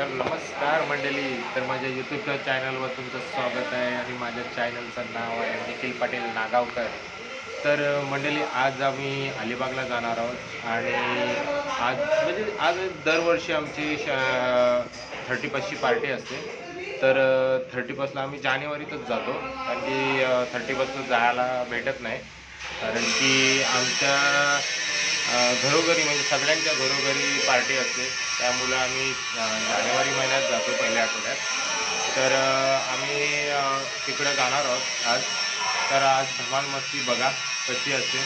तर नमस्कार मंडळी, तर माझ्या यूट्यूबच्या चॅनलवर तुमचं स्वागत आहे आणि माझ्या चॅनलचं नाव आहे निखिल पाटील नागावकर. तर मंडळी, आज आम्ही अलिबागला जाणार आहोत आणि आज दरवर्षी आमची 31ची पार्टी असते. तर 31ला आम्ही जानेवारीतच जातो, कारण की 31ला जायला भेटत नाही, कारण की आमच्या घरोघरी म्हणजे सगळ्यांच्या घरोघरी पार्टी असते. त्यामुळे आम्ही जानेवारी महिन्यात जातो, पहिल्या आठवड्यात. तर आम्ही तिकडे जाणार आहोत आज. तर आज धमाल मस्ती बघा कशी असते,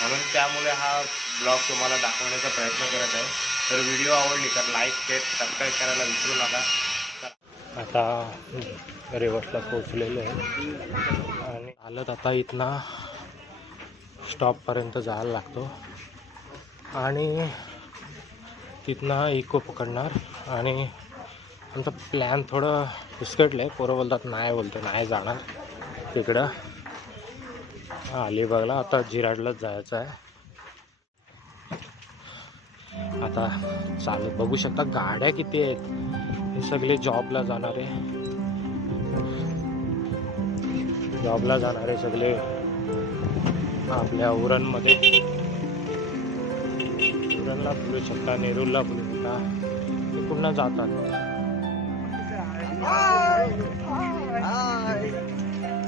म्हणून त्यामुळे हा ब्लॉग तुम्हाला दाखवण्याचा प्रयत्न करत आहे. तर व्हिडिओ आवडली तर लाईक, शेअर, सबस्क्राईब करायला विसरू नका. आता रेवसला पोचलेलो आहे आणि आलं आता इथनं स्टॉपपर्यंत जायला लागतो आणि तिथनं इको पकडणार. आणि आमचा प्लॅन थोडं विस्कटलं आहे. पोरं बोलतात नाही जाणार तिकडं अलिबागला. आता जिराडलाच जायचं आहे. आता चालत बघू शकता गाड्या किती आहेत. हे सगळे जॉबला जाणारे सगळे आपल्या उरणमध्ये. उरणला बोलू शकता, नेरूरला बोलू शकता, ते पुन्हा जातात.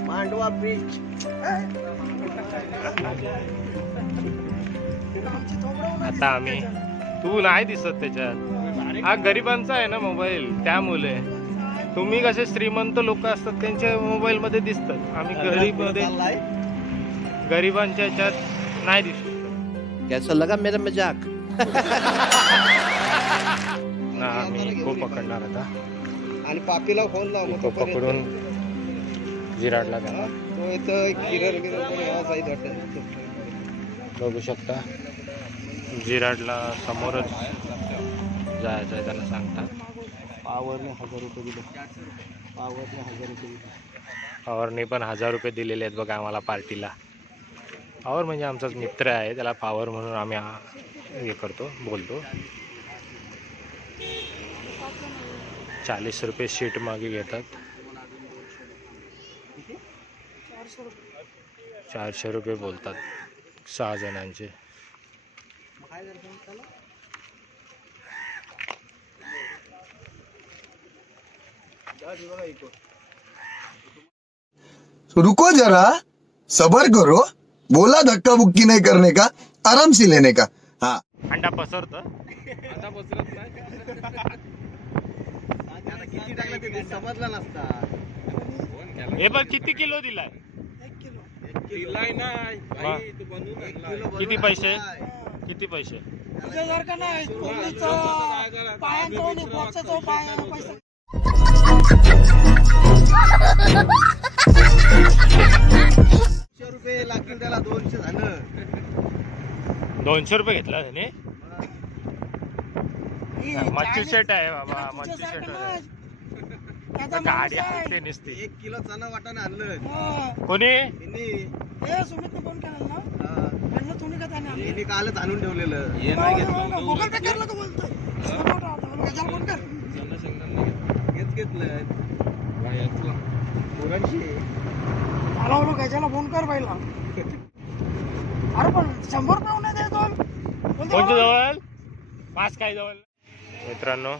मांडवा ब्रिज. आता आम्ही, तू नाही दिसत त्याच्यात, हा गरिबांचा आहे ना मोबाईल, त्यामुळे. तुम्ही कसे श्रीमंत लोक असतात त्यांच्या मोबाईल मध्ये दिसतात, आम्ही गरिबांच्या ह्याच्यात नाही दिसत. कैसा लगा मेरा मजाक? ना आम्ही इको पकडणार आता आणि पापीला फोन लाव, इको पकडून जिराडला जाणार. तो इथं किरण बघू शकता जिराडला समोरच जायचं आहे. त्यांना सांगतात पावरने 1000 रुपये दिले. पॉवरने पण 1000 रुपये दिलेले आहेत बघा आम्हाला पार्टीला. पॉवर म्हणजे आमचाच मित्र आहे, त्याला पॉवर म्हणून आम्ही हे करतो, बोलतो. 40 रुपये शीट मागे घेतात. 400 रुपये बोलतात 6 जणांचे. रुको जरा, सबर करो. बोला धक्का बुक्की नहीं करने का, आराम से लेने का. हाँ, अंडा पसरत किती टाकला ते समजला नसता. हे बघ किती किलो दिलाय. दिलाय नाही भाई, तू बनवून आणला. किती पैसे? किती पैसे? तुझ्यासारखं नाही, पायांचं पोटचं पायानं पैसे. 100 रुपये लागतील त्याला, 200 झालं. 200 रुपये घेतला त्याने. मच्छी सेट आहे बाबा, मच्छी सेट आहे. गाडी हलते नसते. 1 किलो चणा वाटाणा आणलं कोणी? हे सुमितने फोन केला ना, आणि तुम्ही का त्याने आणलं? यांनी कालच आणून ठेवलेलं. गुगल पे केलं का बोलतोय? गजाला फोन कर. हेच घेतलं पोरांशी. मला बोलू गजाला फोन कर पहिला. अरे पण 100 रुपये होऊन देतो. कोणत्या जवळ? पास काय जवळ? मित्रांनो,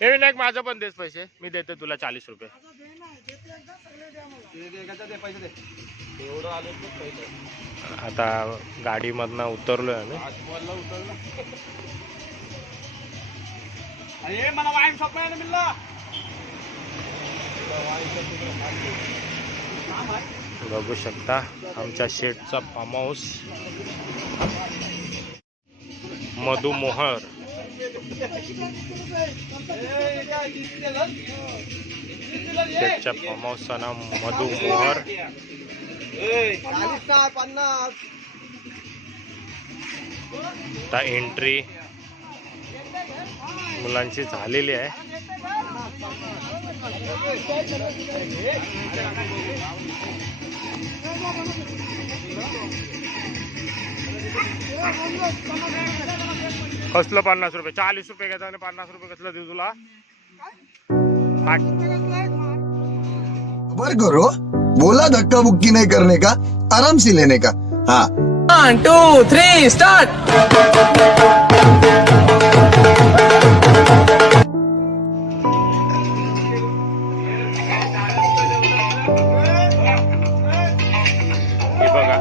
हे विनायक माझं पण देस पैसे, मी देतो तुला 40 रुपये. आता गाडीमधनं उतरलोय आम्ही. बघू शकता आमच्या शेटचा फार्म हाऊस मधुमोहर. शेटच्या फार्म हाऊसचं नाव मधुमोहर. 50. आता एंट्री मुलांची झालेली आहे. कसलं 50 रुपये? 40 रुपये घ्यायचा आणि 50 रुपये कसलं देऊ तुला? पाच. सबर करो, बोला धक्का बुक्की नहीं करने का, आराम से लेने का. हाँ. 1 2 3 स्टार्ट. हे बघा,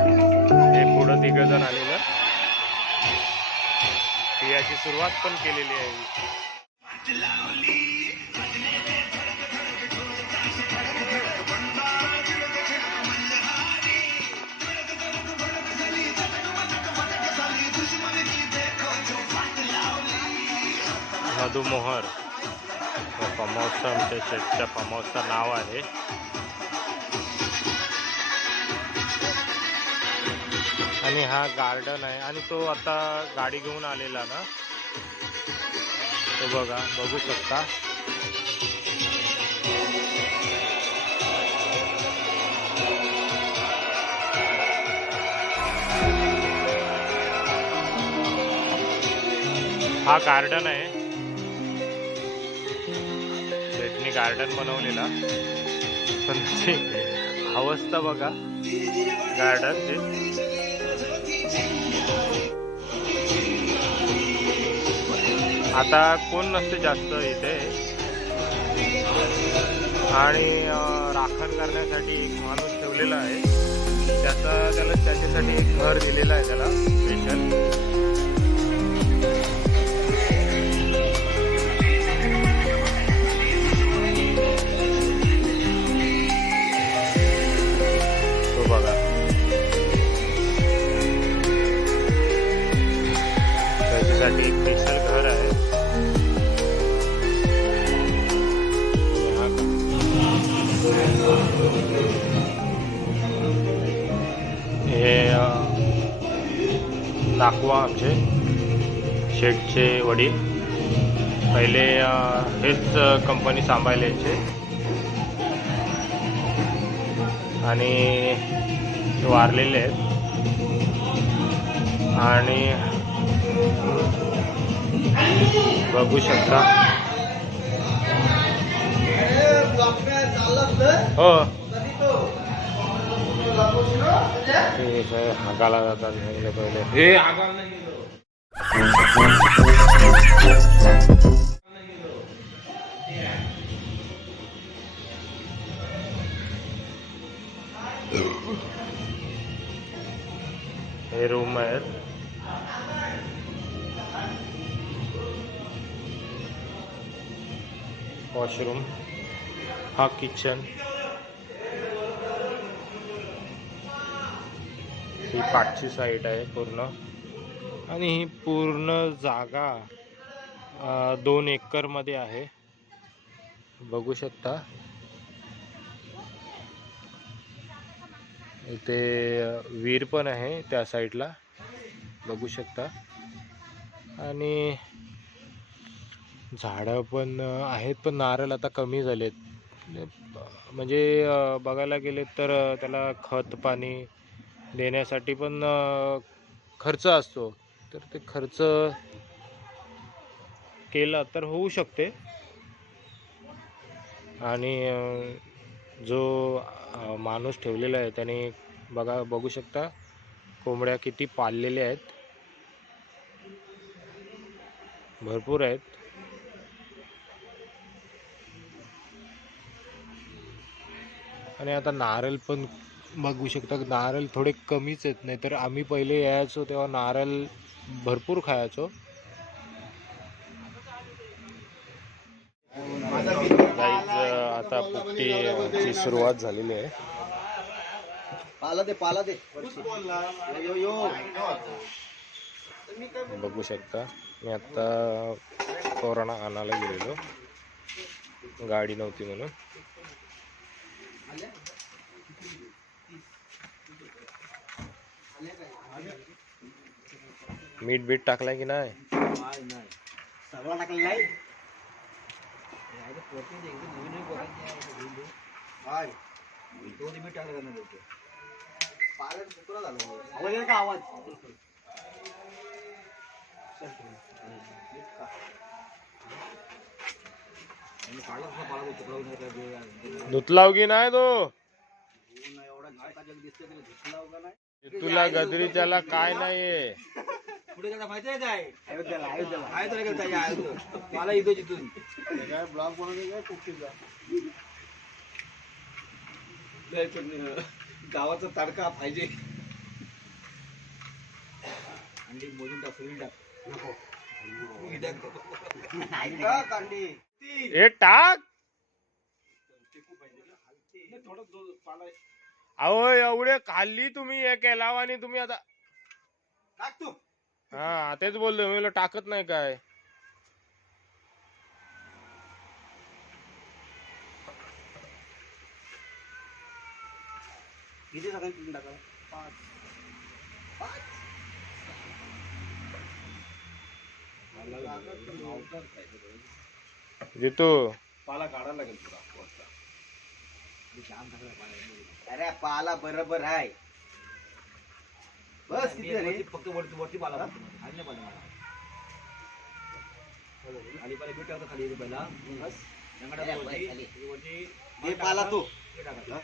हे पुढं 3 जण आलेलं. याची सुरुवात पण केलेली आहे. मधुमोहर फार्म हाऊसचं आमच्या शेतच्या फार्म हाऊसचं नाव आहे. आणि हा गार्डन आहे आणि तो आता गाडी घेऊन आलेला ना, तो बघू शकता. हा गार्डन आहे, शेटनी गार्डन बनवलेला. पण त्याची अवस्था बघा गार्डनची. आता कोण नसते जास्त इथे आणि राखण करण्यासाठी एक माणूस ठेवलेला आहे. त्याला त्याच्यासाठी एक घर दिलेलं आहे त्याला स्पेशल. तो बघा, त्याच्यासाठी एक स्पेशल घर आहे. हे नाकवा आमचे शेठचे वडील पहिले हेच कंपनी सांभाळायचे आणि वारलेले आहेत. आणि बघू शकता हो हागाला जातात पहिले. हे आगाव नाही गेलो. हे रूम आहेत. वॉशरूम, हा किचन, ही पाठची साईड आहे पूर्ण. आणि ही पूर्ण जागा 2 एकर मध्ये आहे. बघू शकता इथे विहीर पण आहे त्या साईडला, बघू शकता. आणि झाडं पण आहेत, पण नारळ आता कमी झालेत. म्हणजे बघायला गेले तर त्याला खत पाणी देण्यासाठी पण खर्च असतो. तर ते खर्च केला तर होऊ शकते. आणि जो माणूस ठेवलेला आहे त्याने बघू शकता कोंबड्या किती पाळलेल्या आहेत, भरपूर आहेत. आणि आता नारळ पण बघू शकता, नारळ थोडे कमीच आहेत. नाही तर आम्ही पहिले यायचो तेव्हा नारळ भरपूर खायचो. गाईज आता पुट्टीची सुरुवात झालेली आहे. बघू शकता मी आता कोरोना आणायला गेलेलो, गाडी नव्हती म्हणून. मीठ बीठ टाकलाय की नाही? धुतलाव की नाही तो तुला गदरीच्याला काय नाहीये. पुढे गेला माहितीये काय मला इथं जिथून ब्लॉग गावाचा तडका पाहिजे आणि मोजून टाक हे टाक. अहो एवढे खाल्ली तुम्ही हे केला आणि तुम्ही आता टाक तू. हा तेच बोललो मी टाकत नाही काय. किती सगळं तिथून टाका 5 जितू पाला काढायला लागेल तुला वरचा. अरे पाला बरोबर आहे बस किती रे फक्त वरती वरती पाला खाली पाला खाली पाला भेट टाकतो खाली पहिला बस वरती पाला तू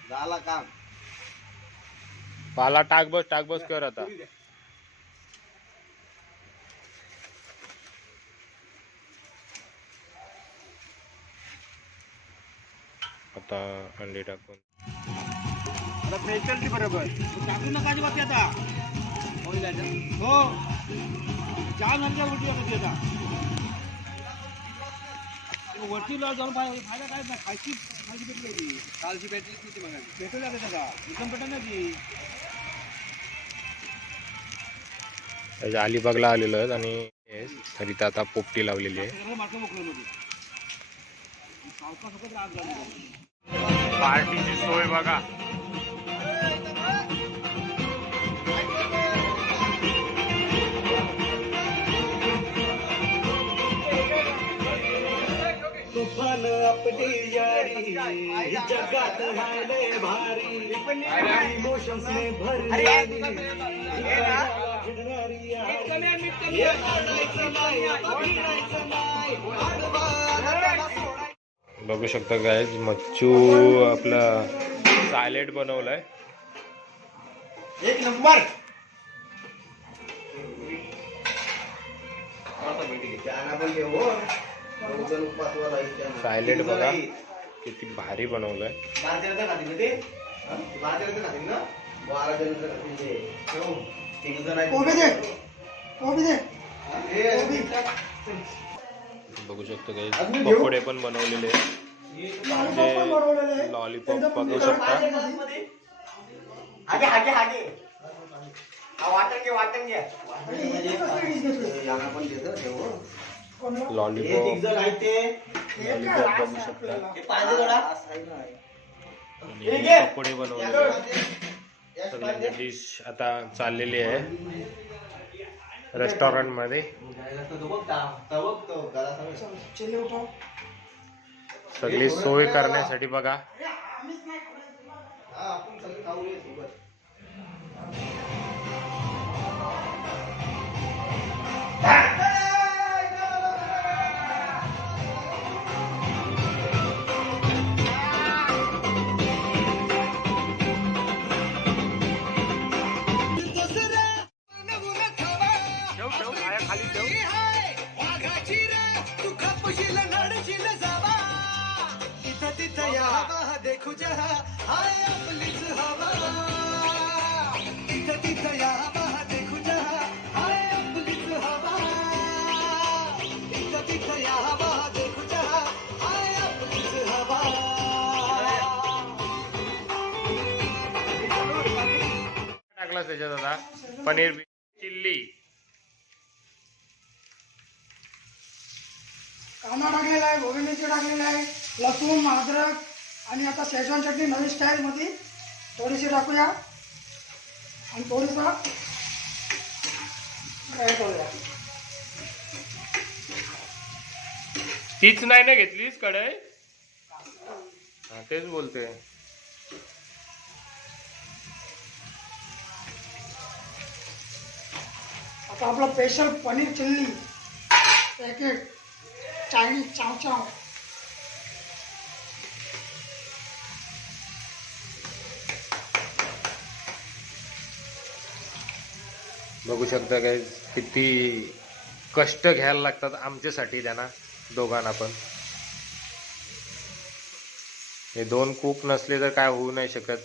झाला काम. पाला टाक बस कर आता. आता अंडे टाकून आता पेशल ती बरोबर टाकू नका अजिबात आता हो 4 नंतर उलटी होती आता वरती जाऊन फायदा काय नाही खायची भेटली होती कालची भेटलीच नव्हती मग भेटू लागत का एकदम भेटत नाही अलिबागला आलेलो आहे आणि सरिता आता पोपटी लावलेली आहे. मार्क मोकळं मध्ये पावसा फक्त रात झाली पार्टीची सोय बघा. तुफान आपली यारी जगात राहिले भारी इमोशन्स ने भरलेली बघू शकता गाइस मच्छू आपला सॅलेड बनवलाय. एक नंबर सॅलेड बघा किती भारी बनवलंय. बघू शकतो गाइस पकोडे पण बनवलेले म्हणजे लॉलीपॉप बघू शकता. लॉलीपॉप बघू शकता आणि पकोडे बनवलेले. सगळ्यांची डिश आता चाललेली आहे रेस्टॉरंट मध्ये. सगळी सोय करण्यासाठी बघा. टाकला त्याच्यात आता पनीर चिल्ली. कांदा टाकलेला आहे, गोबी मिरची टाकलेला आहे, लसूण अद्रक आणि आता शेजवान चटणी नवीन स्टाईल मध्ये थोडीशी टाकूया आणि थोडीसा फ्राय करूया. तीच नाही ना घेतलीस कढई. हा तेच बोलते. आता आपला special paneer chilli packet Chinese चावचाव. बघू शकता काय किती कष्ट घ्यायला लागतात आमच्यासाठी त्यांना दोघांना पण. हे 2 कूक नसले तर काय होऊ नाही शकत.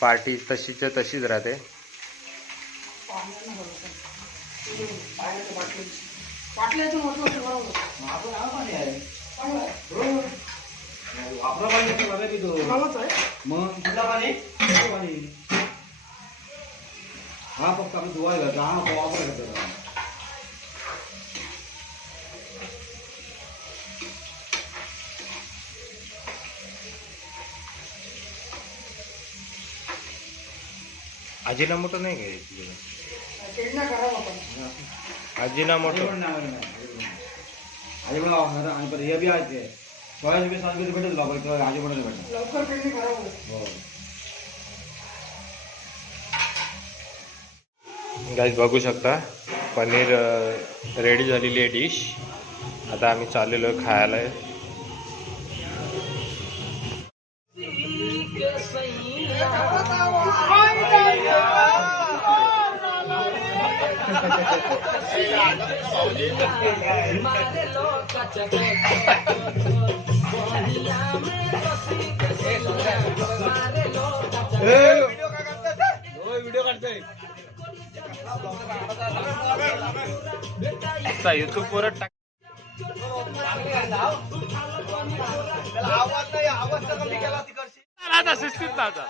पार्टी तशीच्या तशीच राहते. बाटल्याचं मोठं बरोबर आपलं पाणी येतं बघा की तो. गावाच आहे. मग कुठलं पाणी? कुठलं पाणी? हा फक्त आम्ही धुवायला घालतो. हा वापरायला घालतो. अजिनामोटो नाही घ्यायची. केळीला खराब आपण. अजिनामोटो आजी पण आणि परत हे बी आहे ते सोयाचे बी सांगितलं भेटेल तुला परत आजी पण भेटेल. लवकर केळी खराब होईल. हो. गाईज बघू शकता पनीर रेडी झालेली आहे डिश. आता आम्ही चाललेलो आहे खायला. व्हिडिओ काढतोय. युट्यूब वर टाक. शिस्तीत दादा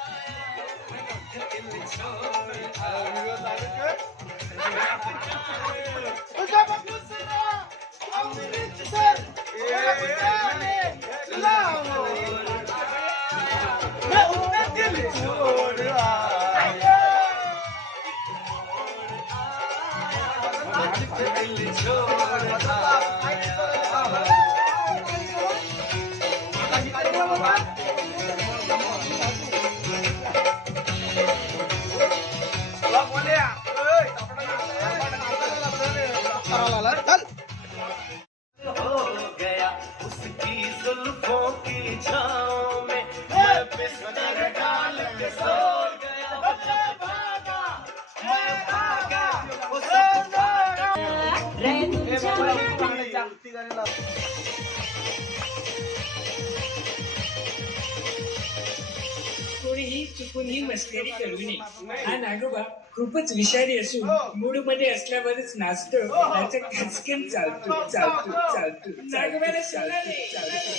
कोणीही चुकून ही मस्करी करू नये. हा नागोबा खूपच विषारी असून मूड मध्ये असल्यावरच नाचतो. त्याचा खचकेन चालतो चालतो चालतो. नागोबाला चालतो चालतो.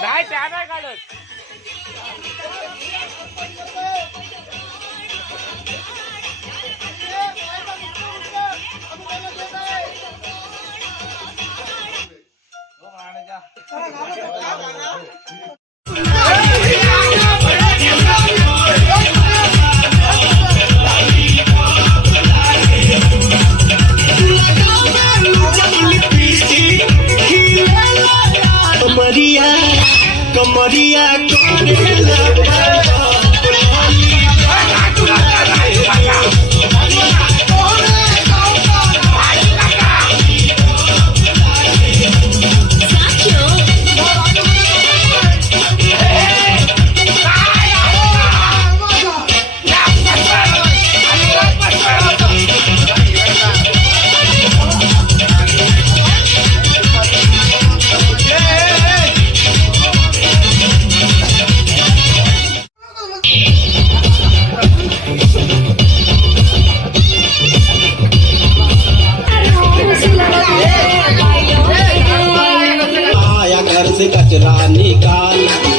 नाही त्या नाही काढत. कमरिया आया घर से कचरा निकाल